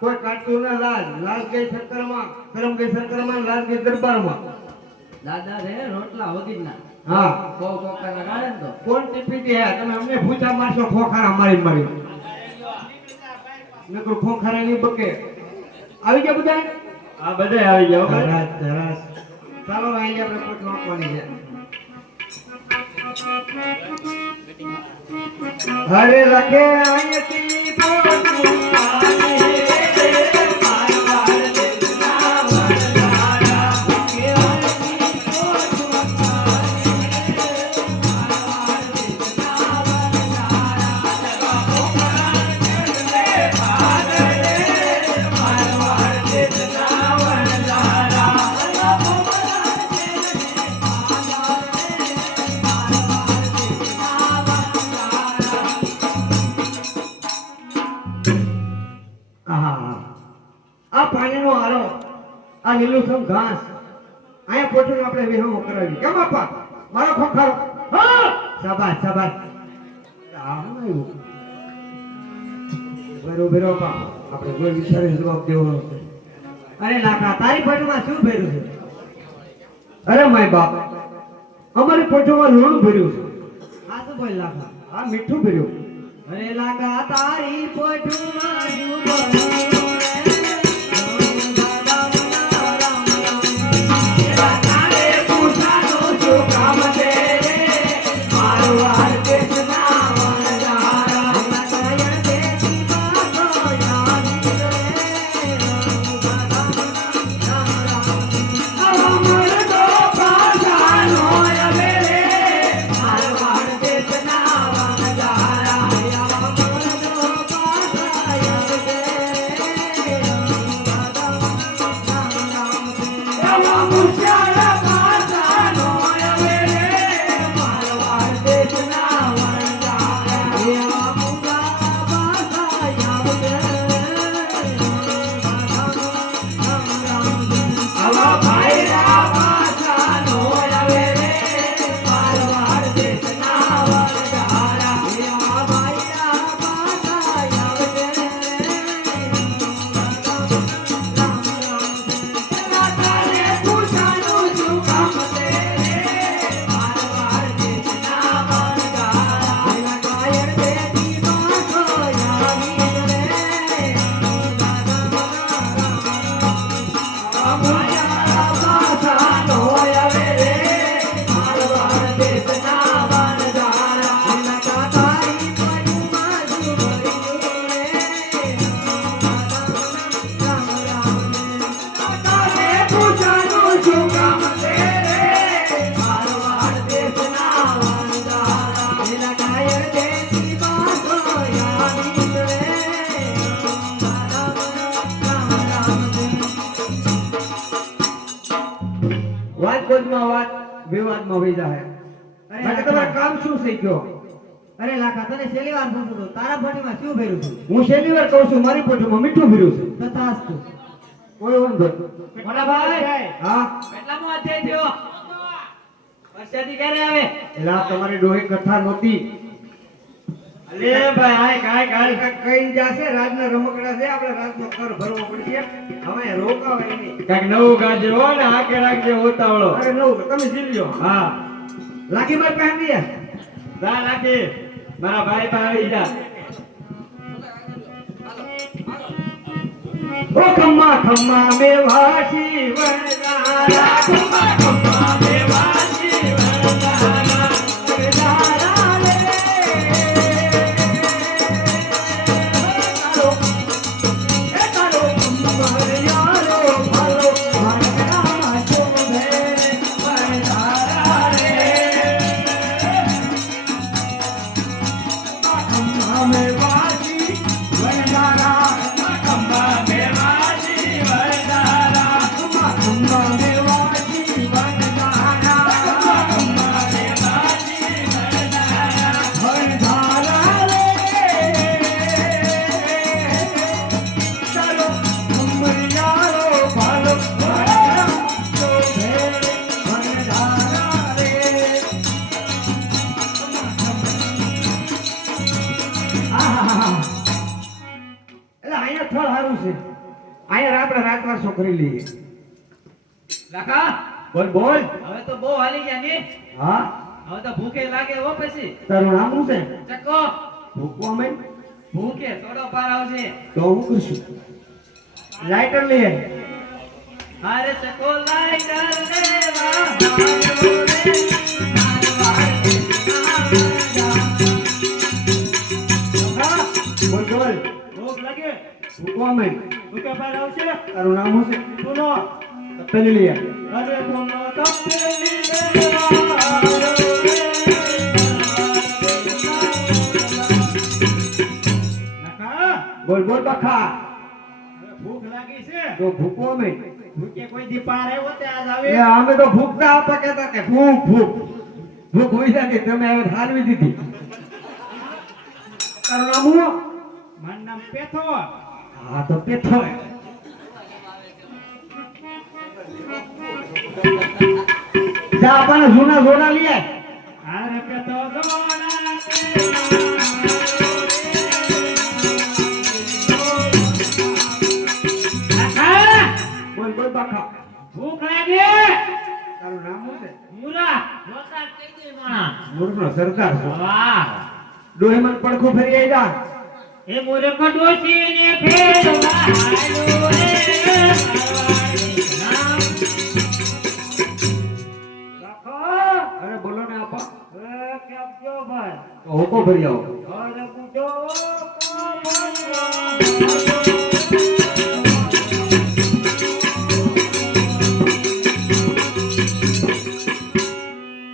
કોઈ કાટતું ના લાલ ગઈ શંકરમાં, કરમ ગઈ શંકરમાં, લાલ ગઈ દરબારમાં. દાદા રે રોટલા વગીરના હા કોકાના ગાળે તો કોણ ટીપી હે તમે અમને પૂછા મારશો ખોખારા મારી નકર ખોખારા ની બકે આવી ગયા બધા. આ બધા આવી જાવ ધરાસ ચાલો અહીં આપણે પોટ નાખવાની છે. હરે લખે અહીંથી પોટ પાણીનો આરો આ લીલુંછમ ઘાસ અહીંયા પોઠું આપણે વિહામો કરાવી કેમ બાપા મારો ખોખારો. હા શાબાશ શાબાશ. બરોબર બાપા આપણે કોઈ વિચારે જવાબ દેવો. અરે લાખા તારી પોઠુમાં શું ભર્યું છે? અરે માય બાપ અમારી પોઠુમાં લોણું ભર્યું છે. આ શું બોલ લાખા? આ મીઠું ભર્યું. અરે લાખા તારી પોઠુમાં શું ભર્યું? શું કામ છે? વાત કોદમાં વાત વિવાદમાં વહી જાય. બાકી તમારે કામ શું છે કયો? અરે લાખા તને છેલ્લી વાર પૂછું છું તારા ભટીમાં શું ભર્યું છે હું છેલ્લી વાર કહું છું મારી પોટમાં મીઠું ભર્યું છે. તથાસ્તુ કોઈ વાંધો નહીં. મોટા ભાઈ હા કેટલામો અધ્યાય થયો વર્ષાથી ક્યારે આવે એટલે આ તમારી ડોહી કથા નહોતી. અલે ભાઈ આય કાય કાય કઈ જાશે રાજના રમકડા છે આપણે રાજનો કર ભરવો પડશે. હવે રોકાવાય નહીં. કાંઈક નવું ગાજર હો ને આકે રાખજે ઉતાવળો. અરે નવું તમે સીલ્યો. હા લાગી માર પહેન દે. જા નાખી મારા ભાઈ પાસે આવી જા. ઓ ખમ્મા ખમ્મા મેવાસી વરદારા ખમ્મા ખમ્મા મેવાસી વરદારા વરદારા રે તારો ખમ્મા યારો ભાલો મારા ચોમે વરદારા રે ખમ્મા મેવાસી વરદારા ખમ્મા મેવાસી વરદારા ખમ્મા મેવાસી વરદારા ખમ્મા મેવાસી વરદારા વરદારા રે તારો ખમ્મરિયારો ભાલો મારા ચોભે વરદારા રે આહા એટલે અહીંયા સ્થળ સારું છે. અહીંયા આપણે રાતવાસો કરી લઈએ. લાખા બોલ બોલ. હવે તો બહુ હાલી ગયા ને હા હવે તો ભૂખે લાગે હો પછી તારું નામ શું છે? ચકો ભૂકવા માંડ. ભૂખે થોડો પાર આવશે તો હું કરશું. લાઇટર લઈએ. અરે ચકો લાઈટર લેવા આવ્યો રે મારવાડ હા બોલ બોલ. ભૂખ લાગે ભૂકવા માંડ. ભૂખે પાર આવશે તારું નામ શું છે? સુનો તપેલી લઈએ. અરે સુનો તપેલી નાકા બોલ બોલ બખા. ભૂખ લાગી છે તો ભૂકવા માંડ. ભૂખે કોઈ દી પાર આવ્યો તે આજ આવે એ અમે તો ભૂખતા આપા કહેતા કે ભૂખ ભૂખ ભૂખ હોય જાય તમે હવે હાલવી દીધી. તારું નામ શું? મારું નામ પેથો હા તો પેથો. જા આપણને જૂના જોડા લઈએ. અરે પેથો બોલ બોલ બખા. ભૂખ લાગે તારું નામ શું છે? મુરા જોતા કહી દે માં મૂર્ખનો સરદાર છો. વાહ ડોહીમાં પડખું ફરી આવી જા. એ મૂર્ખ ડોશી ને ફેરવા હાલ્યો રે મારવાડી નામ અરે બોલો ને આપા. કેમ છો ભાઈ તો હોકો ભરી આવો. અરે પૂછો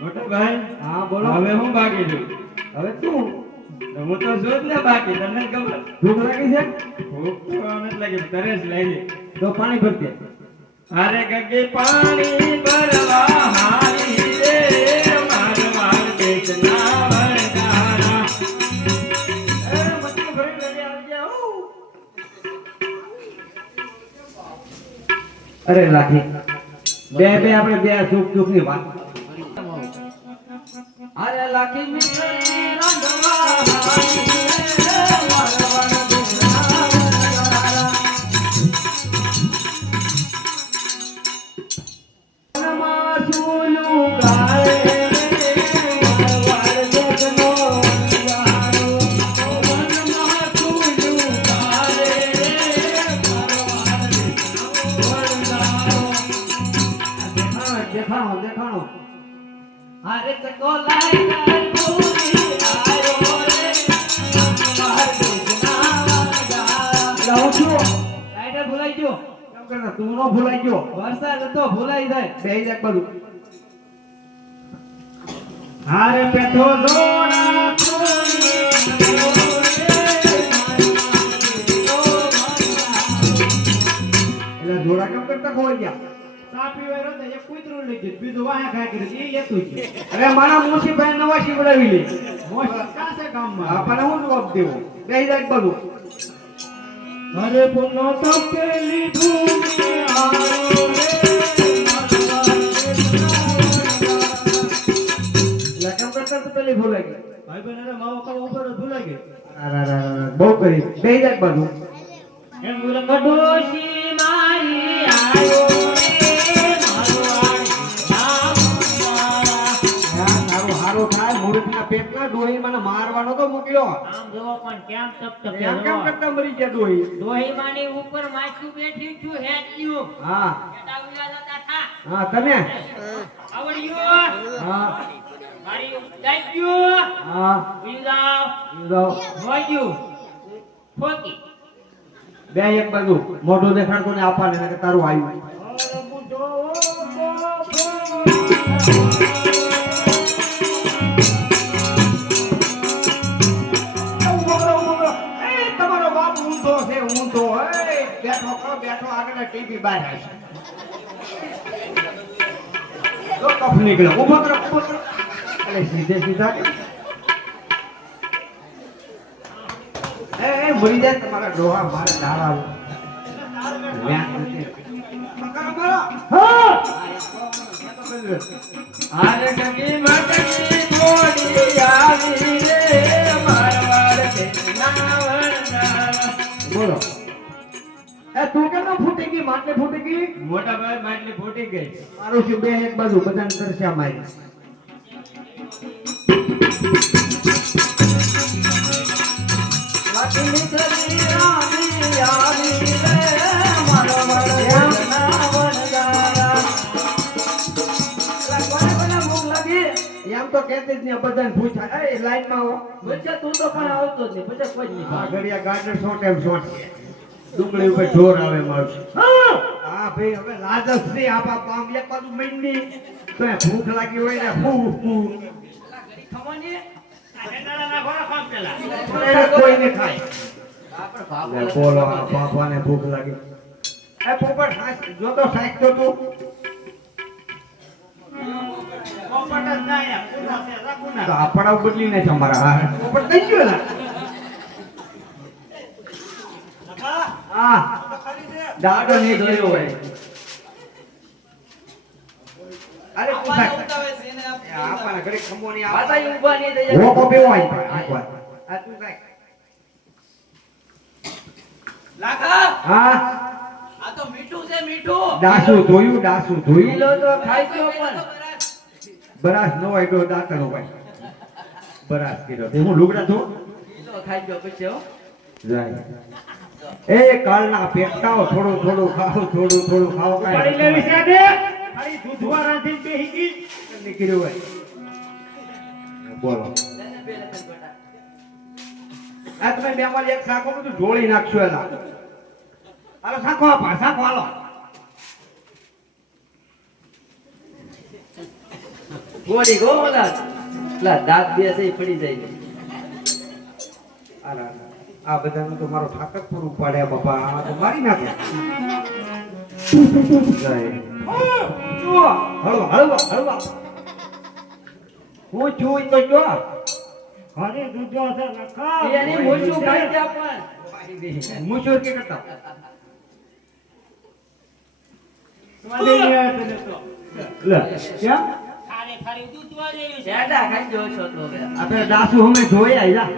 મોટો ભાઈ હા બોલો. હવે હું બાકી છું હવે તું હું તો છું જ ને બાકી તને ખબર ભૂખ લાગી છે? ભૂખ તો આમ જ લાગી તરસ લાગી તો પાણી ભરતે. અરે ગગે પાણી ભરવા હાલી રે મારવાડ દેશના વરદારા એ મટકી ભરી લઈ આવજે. અરે લાખી બે બે આપણે બે સુખ દુઃખ ની વાત. અરે લાખી મિત્રની રાંધવા હાલી રે મારવાડ દેશના વરદારા મનમાં સૂલું ગાળે રે મારવાડ દેશનો અંગારો. મનમાં સૂલું ગાળે રે મારવાડ દેશનો અંગારો. દેખાણો દેખાણો. અરે ચકો લાઈટર ભૂલી આયો રે મારવાડ દેશના વરદારા લાવું છું. લાઈટર ભૂલાઈ ગયો કેમ કરતા તું નો ભૂલાઈ ગયો. વરસાદ હતો ભૂલાઈ જાય બે જ એક બાજુ. અરે પેથો જોડા ખોલી એટલે જોડા કેમ કરતા ખોવાઈ ગયા? ના પીવાય તો એક કૂતરું લઈ ગયું બીજું વાહ ખાઈ કર્યું એ લેતું છે અરે મારા મોસીભાઈ નવા શીવડાવી લે મોસ્ટ કાસે ગામમાં આપણને હું જવાબ દેવો બે જાય બધું અરે પુનો તપે લીધું આરો રે લગન કરતા તો પેલી ભૂલાઈ ગઈ ભાઈ બહેન અરે માવો ખાવા ઉપર જ ભૂલાઈ ગઈ બહુ કરી બે જાય બધું એમ બોલે કડોશી મારી આયો રે મારો તારું હારું થાય મૂર્ખના પેટના ડોહી મને મારવાનો તો મોકલ્યો આમ જોવો પણ કેમ તપ એમ કેમ કરતા મરી ગયા ડોહી ડોહી માની ઉપર માછું બેઠી છું હેચ્યું હા બેટા ઉલા જતા થા હા તમે આવડ્યું હા મારી દાઈયું હા ઉલા જાઓ મોયું ફોકી બે એક બાજુ મોઢું દેખાડતો ને આપવાને કે તારું આવ્યું તમારો બાપ ઊંધો છે ઊંધો બેઠો કરો બેઠો આગળ ટીવી બહાર હશે તો કફ નીકળ્યો ઊભો કરો અરે સીધે સીધા એ મરી જાય તમારા ડોહા મારે દાડા આરે ગગી મટકી થોડી આવી રે મારવાડ કે નાવરના બોલો એ તું કેમ ફૂટી ગઈ માટલી ફૂટી ગઈ મોટા ભાઈ માટલી ફૂટી ગઈ મારું શું બે એક બાજુ બધાને કરશે અમારી લખી ચલી રામી આવી રે મારવાડ કે નાવરના એમ તો કહેતી જ નહીં બધાને પૂછા એ લાઈનમાં આવો બચ્ચા તું તો પણ આવતો જ નહીં પછી કોઈ જ નહીં આ ઘડિયા ગાર્ડન શોટ એમ શોટ ડુંગળી ઉપર ઢોર આવે મારું હા ભાઈ હવે લાજસ થી આપા પામ એક બાજુ મૈની તો એ ભૂખ લાગી હોય ને ફૂ ફૂ ખમોની આ હેડાના ઘોડા કોણ પેલા કોઈ ને ખાય લે બોલો આ બાપાને ભૂખ લાગી એ પોપટ જો તો સાઈક તો તું પોપટ જ ના આયા કુના છે રાખુના તો આપણા બદલીને છે અમારા હા પોપટ થઈ ગયો ને હા દાડો ને જોયો હોય અરે પૂછા આપણા ઘરે ખમોની આ બાતા ઊભા નહીં થઈ વો કો બેવો આઈ એકવાર આ તું કાઈ લાખા હા આ તો મીઠું છે મીઠું ડાસુ ધોયું કિલો તો ખાઈ ગયો પણ બરાસ નો હોય તો દાંતનો હોય બરાસ કીધો તે હું લુગડા ધો કિલો ખાઈ ગયો પછી હો જાય એ કાલના પેટાઓ થોડું ખાઓ થોડું ખાઓ પડી લેવી છે દે ખાલી દૂધવા રાંધીને બેહી ગઈ નીકળ્યું હોય બોલો આ તમે બે માં એક સાકો બધું ઢોળી નાખશો એલા હાલો સાકો આપા સાકો હાલો ગોળી ગોલા લા દાંત બે છે પડી જાય આ બધાનું તો મારો ઠાકર પૂરું પાડે બાપા આ તો મારી નાખે જાય હળવા હું છું તો જો ખાલી દૂધવા છે નખા એની મોચું ખાઈ ગયા પણ મુશોર કે કરતા સ્વાદે નહીં આવે તને તો લે ક્યાં ખારી ખારી દૂધવા જેવી છે હેડા ખાઈ ગયો છો તો હવે આપણે દાસુ હમે જોઈ આયા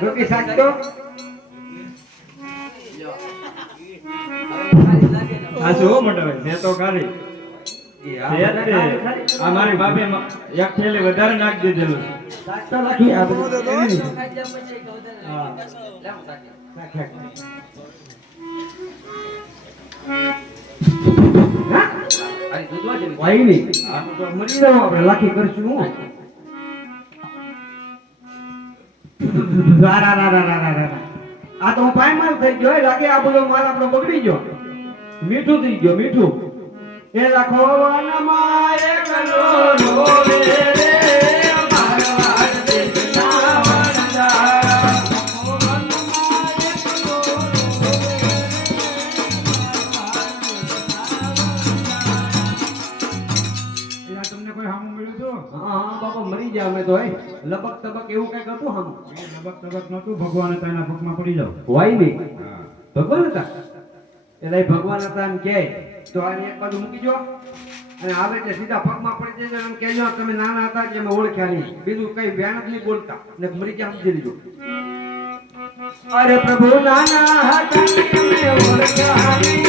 રોટી શાક તો આ જો મોટા ભાઈ મેં તો ખાલી આ મારી બાપે એક થેલી વધારે નાખી દીધેલું શાક તો રાખી આ બધું ખાઈ ગયા પછી ગૌધન હા. લેમ તાકે હા અરે દૂધવા જેવી ભાઈ નહીં આ તો મરી જાવ આપણે લાખી કરશું હું આ તો હું પાયમાલ થઈ ગયો લાગે આ બધો માલ આપણો બગડી ગયો મીઠું થઈ ગયો મીઠું એ લખો વનમાં એકલો રોવે રે મારવાડ દેશના વનજારા. લખો વનમાં એકલો રોવે તો હે લબક તબક એવું કઈક હતું હમ લબક તબક નહોતું, ભગવાન હતા એના પગમાં પડી જાવ. હોય નહીં હા. ભગવાન હતા એટલે એ ભગવાન હતા એમ કહે તો આ એક બાજુ મૂકી જો અને આવે એટલે સીધા પગમાં પડી જજો એમ કહેજો તમે નાના હતા કે અમે ઓળખ્યા નહીં, બીજું કઈ વ્યાન જ નહીં બોલતા ને મરી ગયા સમજી લીધું. અરે પ્રભુ નાના હતા કે અમે ઓળખ્યા નહીં,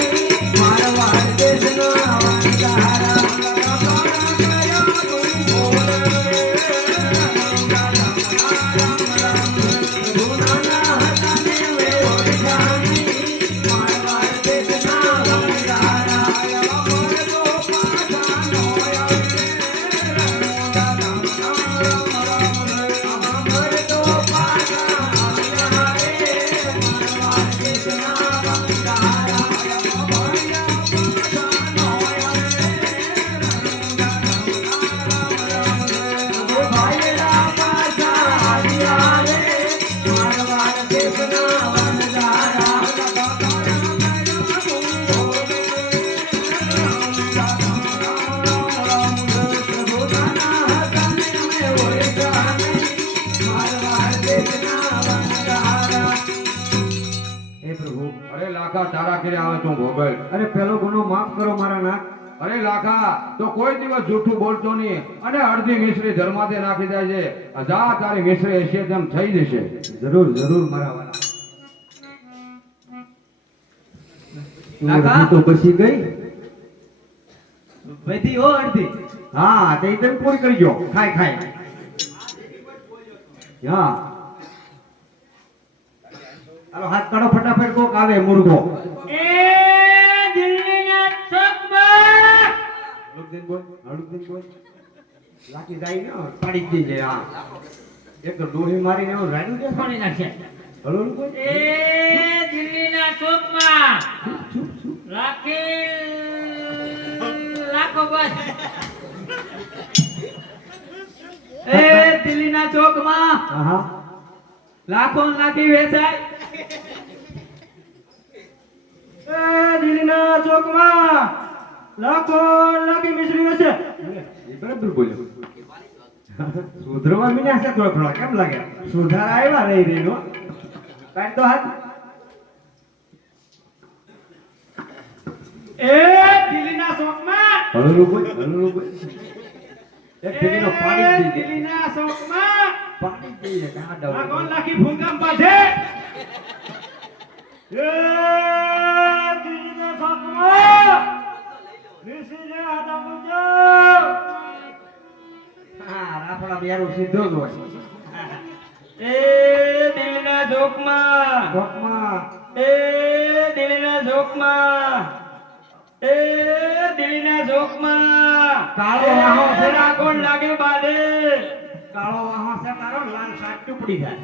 મારવા દેશનો વાંધારા અરે લાખા તારા ઘરે આવે તું ભોગલ. અરે પેલો ગુનો માફ કરો મારા નાથ. અરે લાખા તો કોઈ દિવસ જૂઠું બોલતો નહીં અને અડધી મિશ્રી ધર્માતે નાખી જાય છે. જા તારી મિશ્રી હશે તેમ થઈ જશે. જરૂર જરૂર મારા વાલા. કાકા? તું તો બસી ગઈ. વધી હો અડધી. હા તે તમે પૂરી કરી જો ખાય ખાય. હા હાલો હાથ કાઢો ફટાફટ કોક આવે મુર્ગો. હળુકદીન બોલ હળુકદીન બોલ લાકી જાય ને પાડી જ દેજે. હા એક તો ડોહી મારીને એવું રાડ્યું છે પાણી નાખે. હળું બોલ. દિલ્હીના ચોકમાં ચૂપ ચૂપ. રાખેલ લાખો બસ એ દિલ્હીના ચોકમાં હા હા લાખો ને લાખી વેચાય. એ દિલ્હીના ચોકમાં લાખો લાખી મિશ્રી હશે. એ બરાબર બોલ્યો. સુધરવા મીના છે થોડો થોડો કેમ લાગે સુધારા આવ્યા રહી રહી નો કાઢ તો હાથ. એ દિલ્હીના ચોકમાં હળું બોલ હળું બોલ. એક ઠીકીનો પાડી જ દીધે. દિલ્હીના ચોકમાં પાડી જ દઈએ કાં લાખો ડબલ. લાખી ભૂંગામ પાછે એ દિલ્હીના ચોકમાં ઋષિને આદમ પૂજો હા રાફડા બેરું સીધો જ હોય. એ દિલ્હીના ચોકમાં ચોકમાં એ દિલ્હીના ચોકમાં એ દિલ્હીના ચોકમાં કાળો વાહો છે. કોણ લાગે બાદે કાળો વાહો છે તારો લાલ શાક ટુકડી જાય.